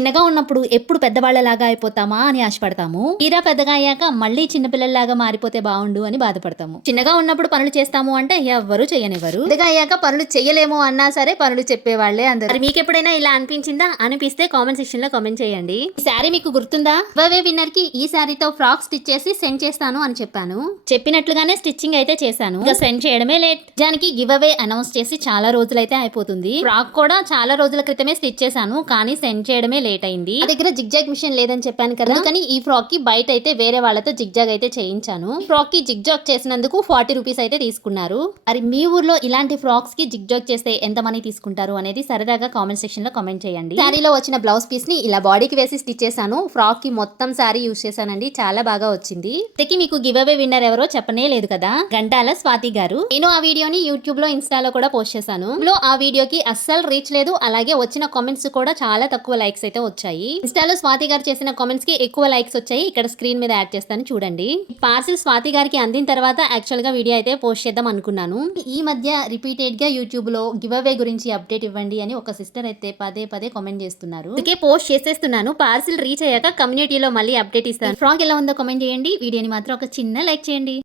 చిన్నగా ఉన్నప్పుడు ఎప్పుడు పెద్దవాళ్ళలాగా అయిపోతామా అని ఆశపడతాము. తీరా పెద్దగా అయ్యాక మళ్ళీ చిన్నపిల్లల్లాగా మారిపోతే బాగుండు అని బాధపడతాము. చిన్నగా ఉన్నప్పుడు పనులు చేస్తాము అంటే ఎవ్వరు చేయనివ్వరు. పెద్దగా అయ్యాక పనులు చేయలేము అన్నా సరే పనులు చెప్పేవాళ్లే అందరు. మరి మీకు ఎప్పుడైనా ఇలా అనిపించిందా? అనిపిస్తే కామెంట్ సెక్షన్ లో కామెంట్ చేయండి. ఈ శారీ మీకు గుర్తుందా? గివ్ విన్నర్ కి ఈ శారీతో ఫ్రాక్ స్టిచ్ చేసి సెండ్ చేస్తాను అని చెప్పాను. చెప్పినట్లుగానే స్టిచ్చింగ్ అయితే చేశాను. ఇంకా సెండ్ చేయడమే లేట్. దానికి గివ్ అవే అనౌన్స్ చేసి చాలా రోజులైతే అయిపోతుంది. ఫ్రాక్ కూడా చాలా రోజుల క్రితమే స్టిచ్ చేశాను, కానీ సెండ్ చేయడమే లేట్ అయింది. నా దగ్గర జిగ్జాగ్ మిషన్ లేదని చెప్పాను కదా, కానీ ఈ ఫ్రాక్ కి బయట అయితే వేరే వాళ్ళతో జిగ్జాగ్ అయితే చేయించాను. ఫ్రాక్ కి జిగ్జాగ్ చేసినందుకు 40 రూపీస్ అయితే తీసుకున్నారు. మరి మీ ఊర్లో ఇలాంటి ఫ్రాక్స్ కి జిగ్జాగ్ చేస్తే ఎంత మనీ తీసుకుంటారు అనేది సరదాగా కామెంట్ సెక్షన్ లో కామెంట్ చేయండి. శారీలో వచ్చిన బ్లౌజ్ పీస్ ని ఇలా బాడీకి వేసి స్టిచ్ చేశాను. ఫ్రాక్ కి మొత్తం శారీ యూస్ చేశానండి, చాలా బాగా వచ్చింది. మీకు గివ్ అవే విన్నర్ ఎవరో చెప్పనే లేదు కదా, గంటాల స్వాతి గారు. నేను ఆ వీడియోని యూట్యూబ్ లో ఇన్స్టాలో కూడా పోస్ట్ చేశాను. ఆ వీడియోకి అస్సలు రీచ్ లేదు, అలాగే వచ్చిన కామెంట్స్ కూడా చాలా తక్కువ లైక్స్ అయితే వచ్చాయి. ఇన్స్టాలో స్వాతి గారు చేసిన కామెంట్స్ కి ఎక్కువ లైక్స్ వచ్చాయి. ఇక్కడ స్క్రీన్ మీద యాడ్ చేస్తాను చూడండి. పార్సిల్ స్వాతి గారికి అందిన తర్వాత యాక్చువల్ గా వీడియో అయితే పోస్ట్ చేద్దాం అనుకున్నాను. ఈ మధ్య రిపీటెడ్ గా యూట్యూబ్ లో గివ్ అవే గురించి అప్డేట్ ఇవ్వండి అని ఒక సిస్టర్ అయితే పదే పదే కామెంట్ చేస్తున్నారు. అందుకే పోస్ట్ చేసేస్తున్నాను. పార్సిల్ రీచ్ అయ్యాక కమ్యూనిటీలో మళ్ళీ అప్డేట్ ఇస్తాను. ఫ్రాక్ ఎలా ఉందో కామెంట్ చేయండి. వీడియోని మాత్రం ఒక చిన్న లైక్ చేయండి.